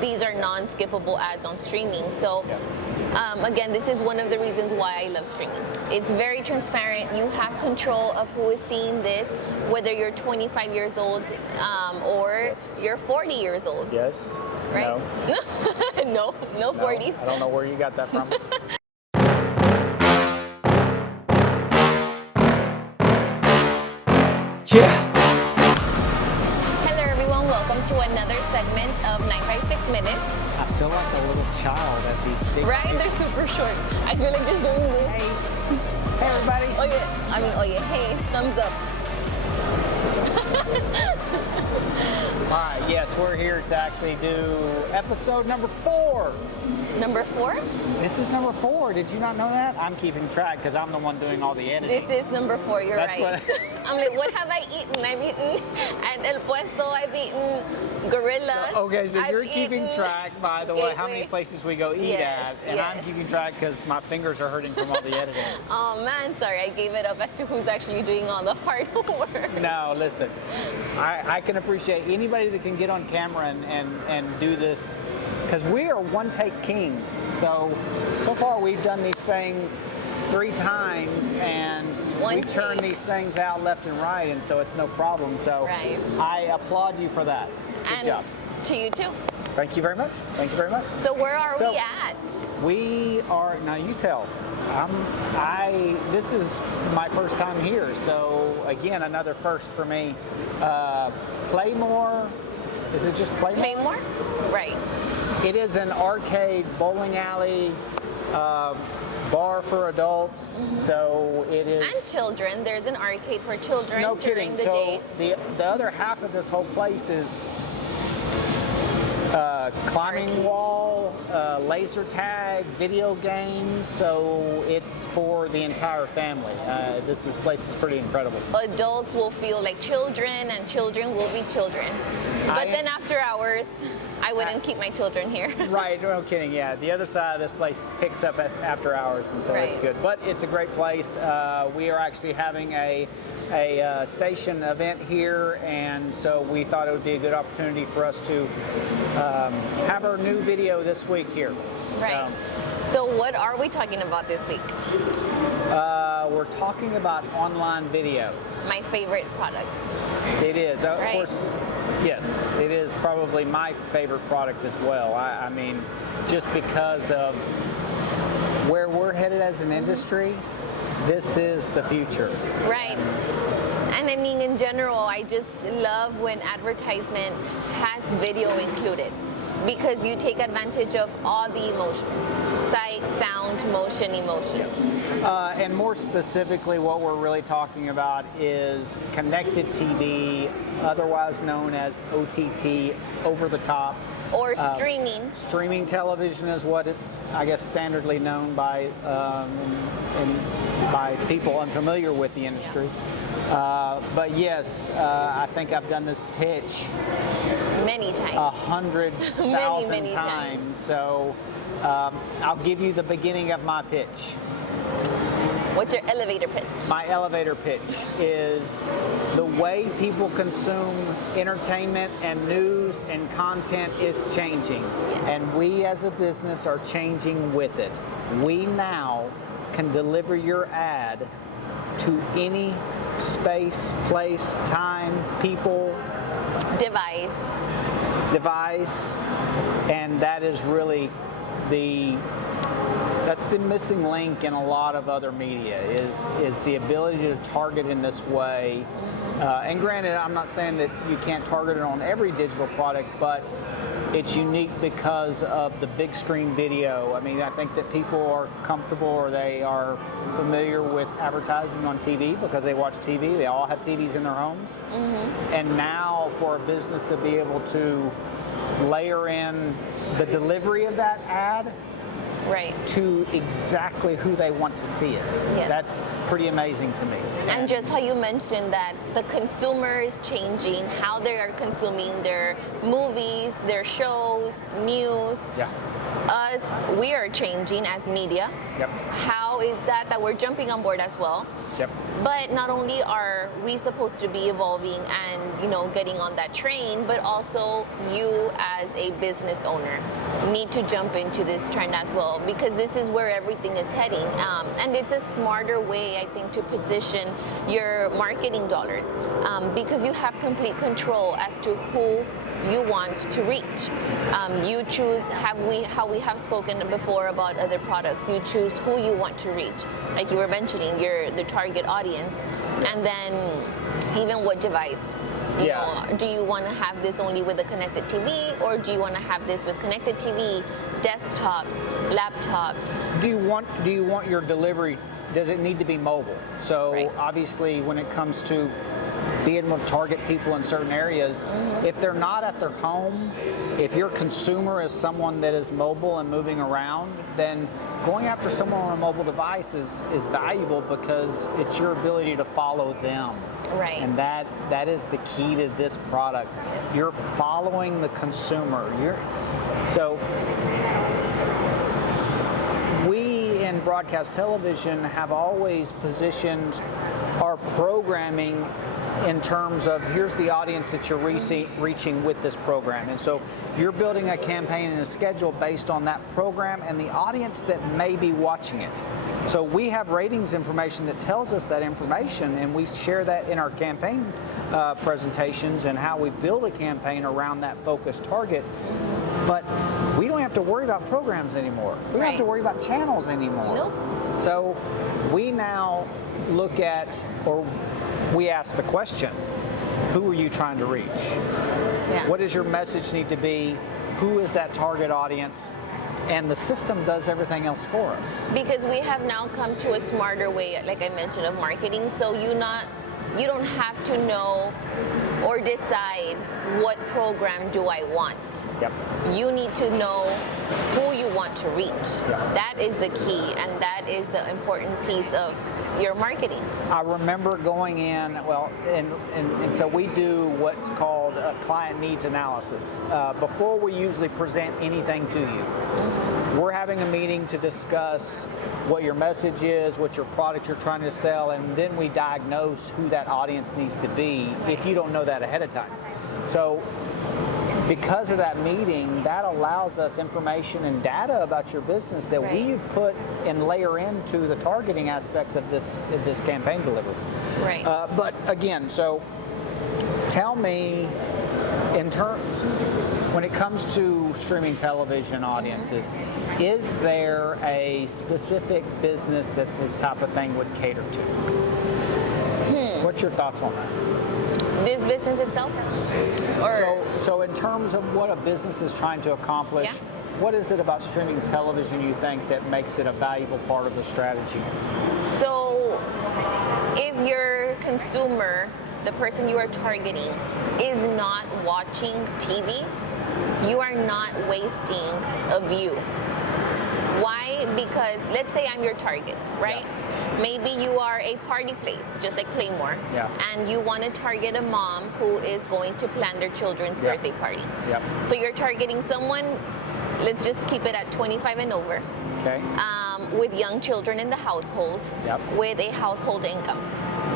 these are non-skippable ads on streaming. So again, this is one of the reasons why I love streaming. It's very transparent. You have control of who is seeing this, whether you're 25 years old or you're 40 years old. Yes. Right? No. No 40s. I don't know where you got that from. Hello everyone, welcome to another segment of 956 Minutes. I feel like a little child at these big Right? They're super short. I feel like just doing this. Hey everybody. Oye, hey, thumbs up. All right, yes, we're here to actually do episode number 4. Number 4? This is number 4. Did you not know that? I'm keeping track because I'm the one doing all the editing. This is number 4, you're That's right. I'm like, what have I eaten? I've eaten at El Puesto, I've eaten Gorillas. So you're keeping track, by the way, how many places we go eat at, and I'm keeping track because my fingers are hurting from all the editing. Oh man, sorry, I gave it up as to who's actually doing all the hard work. No, listen, I can appreciate anybody that can get on camera and do this, because we are one-take kings. So far we've done these things 3 times, and we turn these things out left and right, and so it's no problem. So I applaud you for that. Good job. To you too. Thank you very much. Thank you very much. So where are we at? We are, now you tell. This is my first time here, so again, another first for me. Playmore, is it just Playmore? Playmore? Right. It is an arcade bowling alley, bar for adults, so it is. And children, there's an arcade for children no during kidding. the day. The other half of this whole place is climbing wall, laser tag, video games, so it's for the entire family. This place is pretty incredible. Adults will feel like children and children will be children. But then after hours, I wouldn't keep my children here. Right, no kidding, yeah. The other side of this place picks up after hours, and so it's good. But it's a great place. We are actually having a station event here, and so we thought it would be a good opportunity for us to have our new video this week here. Right. So what are we talking about this week? We're talking about online video. My favorite product. It is. Of course, yes, it is probably my favorite product as well. I mean, just because of where we're headed as an industry, this is the future. Right. And I mean, in general, I just love when advertisement has video included, because you take advantage of all the emotions: sight, sound, motion, emotion. And more specifically, what we're really talking about is connected TV, otherwise known as OTT, over the top. Or streaming. Streaming television is what it's, I guess, standardly known by by people unfamiliar with the industry. But yes, I think I've done this pitch many times. 100,000 times. So I'll give you the beginning of my pitch. What's your elevator pitch? My elevator pitch is the way people consume entertainment and news and content is changing. Yes. And we as a business are changing with it. We now can deliver your ad to any space, place, time, people, device, and that is really that's the missing link in a lot of other media is the ability to target in this way. And granted, I'm not saying that you can't target it on every digital product, but it's unique because of the big screen video. I mean, I think that people are comfortable, or they are familiar with advertising on TV because they watch TV. They all have TVs in their homes. And now for a business to be able to layer in the delivery of that ad to exactly who they want to see it. Yes. That's pretty amazing to me. And just how you mentioned that the consumer is changing, how they are consuming their movies, their shows, news. Yeah. Us, we are changing as media. Yep. How is that we're jumping on board as well. Yep. But not only are we supposed to be evolving and, you know, getting on that train, but also you as a business owner need to jump into this trend as well, because this is where everything is heading. And it's a smarter way, I think, to position your marketing dollars, because you have complete control as to who you want to reach. You choose how we have spoken before about other products. You choose who you want to reach, like you were mentioning, the target audience, and then even what device. You know, do you want to have this only with a connected TV, or do you want to have this with connected TV, desktops, laptops? Do you want your delivery? Does it need to be mobile? So obviously, when it comes to being able to target people in certain areas, if they're not at their home, if your consumer is someone that is mobile and moving around, then going after someone on a mobile device is valuable, because it's your ability to follow them. Right. And that is the key to this product. You're following the consumer. So we in broadcast television have always positioned our programming in terms of, here's the audience that you're reaching with this program. And so you're building a campaign and a schedule based on that program and the audience that may be watching it. So we have ratings information that tells us that information, and we share that in our campaign presentations and how we build a campaign around that focused target. But we don't have to worry about programs anymore. We don't have to worry about channels anymore. Nope. So we now look at, or we ask the question, who are you trying to reach? Yeah. What does your message need to be? Who is that target audience? And the system does everything else for us. Because we have now come to a smarter way, like I mentioned, of marketing. So you don't have to know or decide what program do I want. Yep. You need to know who you want to reach. Yep. That is the key, and that is the important piece of your marketing. I remember going in, and so we do what's called a client needs analysis. Before we usually present anything to you, we're having a meeting to discuss what your message is, what your product you're trying to sell, and then we diagnose who that audience needs to be if you don't know that ahead of time. So because of that meeting, that allows us information and data about your business that we put and layer into the targeting aspects of this campaign delivery. Right. But again, so tell me, in terms, when it comes to streaming television audiences, is there a specific business that this type of thing would cater to? What's your thoughts on that? This business itself? Or So in terms of what a business is trying to accomplish, what is it about streaming television you think that makes it a valuable part of the strategy? So if your consumer, the person you are targeting, is not watching TV, you are not wasting a view. Why? Because let's say I'm your target, right? Yeah. Maybe you are a party place, just like Playmore, and you want to target a mom who is going to plan their children's birthday party. Yep. So you're targeting someone, let's just keep it at 25 and over, with young children in the household, with a household income.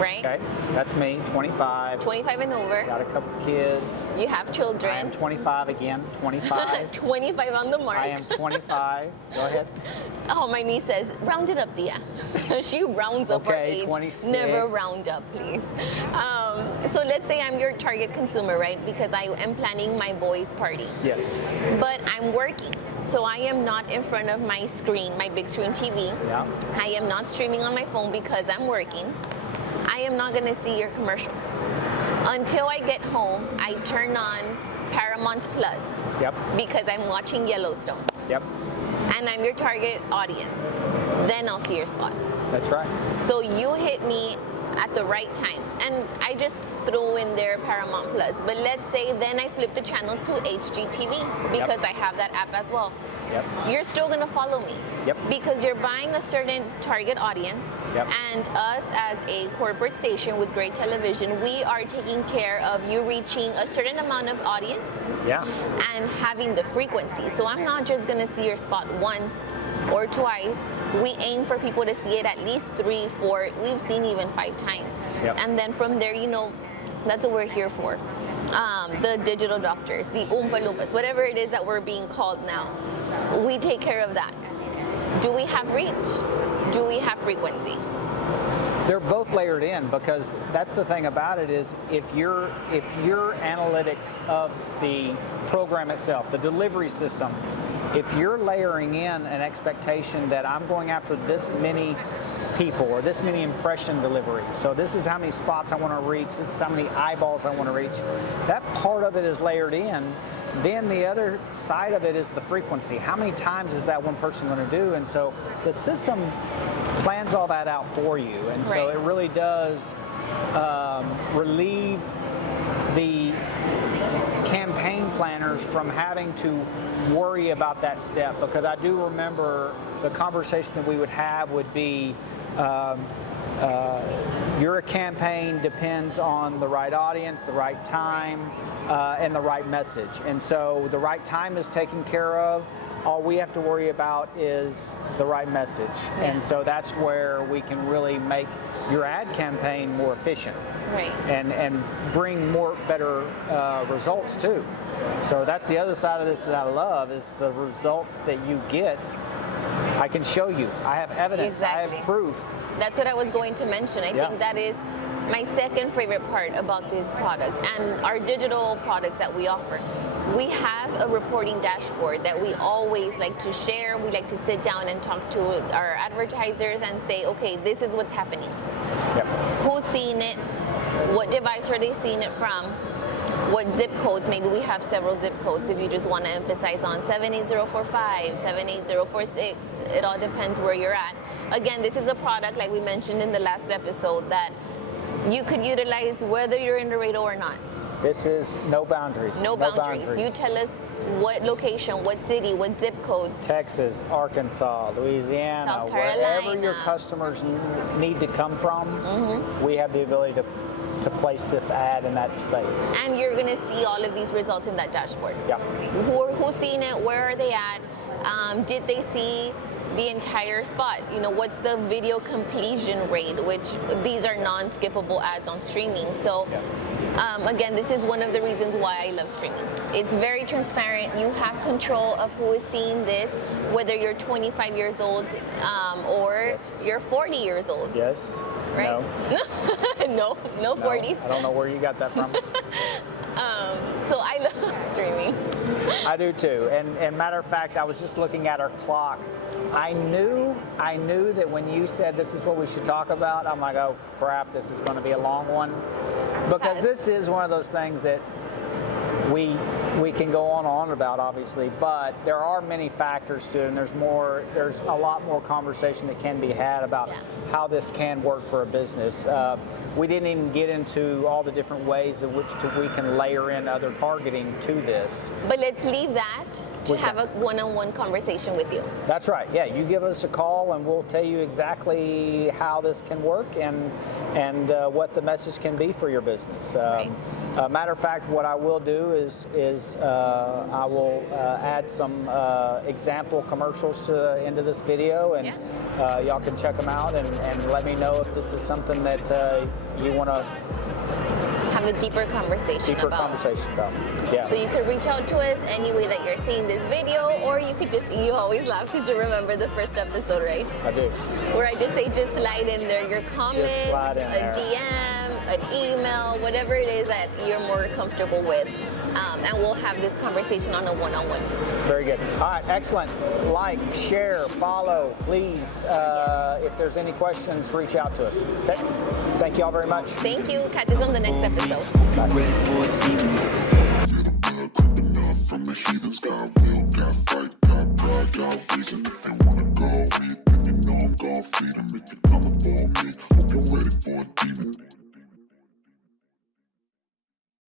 Right? Okay, that's me, 25. 25 and over. Got a couple kids. You have children. I am 25 again, 25. 25 on the mark. I am 25. Go ahead. Oh, my niece says, round it up, Dia. She rounds up her age. 26. Never round up, please. So let's say I'm your target consumer, right? Because I am planning my boys' party. Yes. But I'm working. So I am not in front of my screen, my big screen TV. Yeah. I am not streaming on my phone because I'm working. I am not going to see your commercial. Until I get home, I turn on Paramount Plus. Yep. Because I'm watching Yellowstone. Yep. And I'm your target audience. Then I'll see your spot. That's right. So you hit me at the right time. And I just threw in there Paramount Plus. But let's say then I flip the channel to HGTV because I have that app as well. Yep. You're still going to follow me. Yep. Because you're buying a certain target audience. Yep. And us as a corporate station with great television, we are taking care of you reaching a certain amount of audience and having the frequency. So I'm not just going to see your spot once or twice, we aim for people to see it at least 3, 4, we've seen even 5 times. Yep. And then from there, that's what we're here for. The digital doctors, the Oompa Loompas, whatever it is that we're being called now, we take care of that. Do we have reach? Do we have frequency? They're both layered in, because that's the thing about it is if your analytics of the program itself, the delivery system, if you're layering in an expectation that I'm going after this many people or this many impression delivery, so this is how many spots I want to reach, this is how many eyeballs I want to reach, that part of it is layered in. Then the other side of it is the frequency. How many times is that one person going to do? And so the system plans all that out for you. And so it really does relieve the campaign planners from having to worry about that step. Because I do remember the conversation that we would have would be, your campaign depends on the right audience, the right time, and the right message. And so the right time is taken care of. All we have to worry about is the right message. Yeah. And so that's where we can really make your ad campaign more efficient. Right. And bring better results too. So that's the other side of this that I love, is the results that you get. I can show you. I have evidence. Exactly. I have proof. That's what I was going to mention. I think that is my second favorite part about this product and our digital products that we offer. We have a reporting dashboard that we always like to share. We like to sit down and talk to our advertisers and say, okay, this is what's happening. Yep. Who's seeing it? What device are they seeing it from? What zip codes? Maybe we have several zip codes if you just want to emphasize on 78045, 78046. It all depends where you're at. Again, this is a product, like we mentioned in the last episode, that you could utilize whether you're in Laredo or not. This is no boundaries. No boundaries. You tell us what location, what city, what zip codes. Texas, Arkansas, Louisiana, South wherever Carolina. your customers need to come from, we have the ability to place this ad in that space. And you're going to see all of these results in that dashboard. Yeah. Who's seen it? Where are they at? Did they see the entire spot? What's the video completion rate, which these are non-skippable ads on streaming. So again, this is one of the reasons why I love streaming. It's very transparent. You have control of who is seeing this, whether you're 25 years old or you're 40 years old. Yes. Right? No. No 40s. I don't know where you got that from. So I love streaming. I do too. And matter of fact, I was just looking at our clock. I knew that when you said this is what we should talk about, I'm like, oh crap, this is going to be a long one. Because this is one of those things that we can go on about, obviously, but there are many factors to it, and there's a lot more conversation that can be had about how this can work for a business. We didn't even get into all the different ways in which we can layer in other targeting to this. But let's leave that to have a one-on-one conversation with you. That's right. Yeah, you give us a call and we'll tell you exactly how this can work and what the message can be for your business. Matter of fact, what I will do is I will add some example commercials into this video, and y'all can check them out and let me know if this is something that you want to have a deeper conversation about. Yeah. So you could reach out to us any way that you're seeing this video, or you could you always laugh because you remember the first episode, right? I do. Where I just say just slide in there your comment, a DM, an email, whatever it is that you're more comfortable with. And we'll have this conversation on a one-on-one. Very good. All right, excellent. Like, share, follow, please. If there's any questions, reach out to us. Okay? Thank you all very much. Thank you. Catch us on the next episode. From the heathens, got will, got fight, got pride, got reason. If you wanna go eat, then you know I'm gon' feed 'em. If you're coming for me,